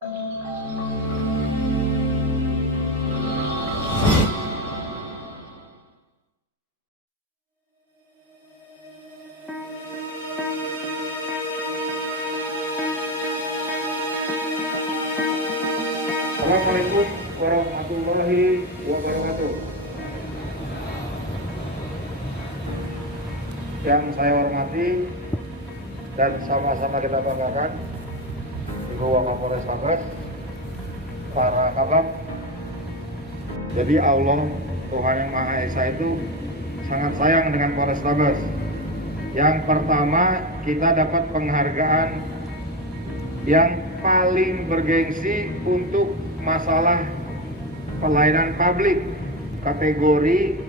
Assalamualaikum warahmatullahi wabarakatuh. Yang saya hormati dan sama-sama kita banggakan, Ibu Wakapolres Tabes, para kabak. Jadi Allah, Tuhan Yang Maha Esa itu sangat sayang dengan Polres Tabes. Yang pertama, kita dapat penghargaan yang paling bergengsi untuk masalah pelayanan publik, kategori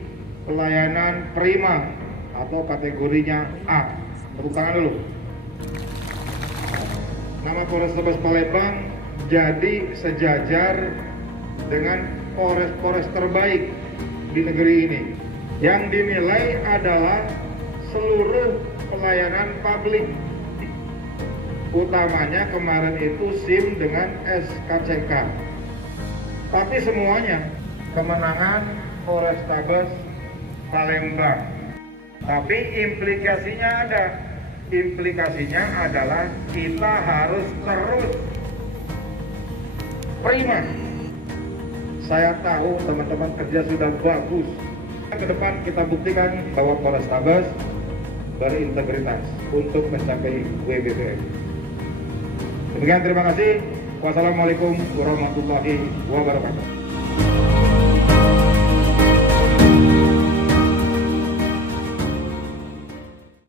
pelayanan prima atau kategorinya A. Tepuk tangan dulu. Nama Polrestabes Palembang jadi sejajar dengan polres-polres terbaik di negeri ini, yang dinilai adalah seluruh pelayanan publik, utamanya kemarin itu SIM dengan SKCK. Tapi semuanya kemenangan Polrestabes Palembang. Tapi implikasinya ada. Implikasinya adalah kita harus terus prima. Saya tahu teman-teman kerja sudah bagus. Ke depan kita buktikan bahwa Polrestabes berintegritas untuk mencapai WBBM. Demikian, terima kasih. Wassalamualaikum warahmatullahi wabarakatuh.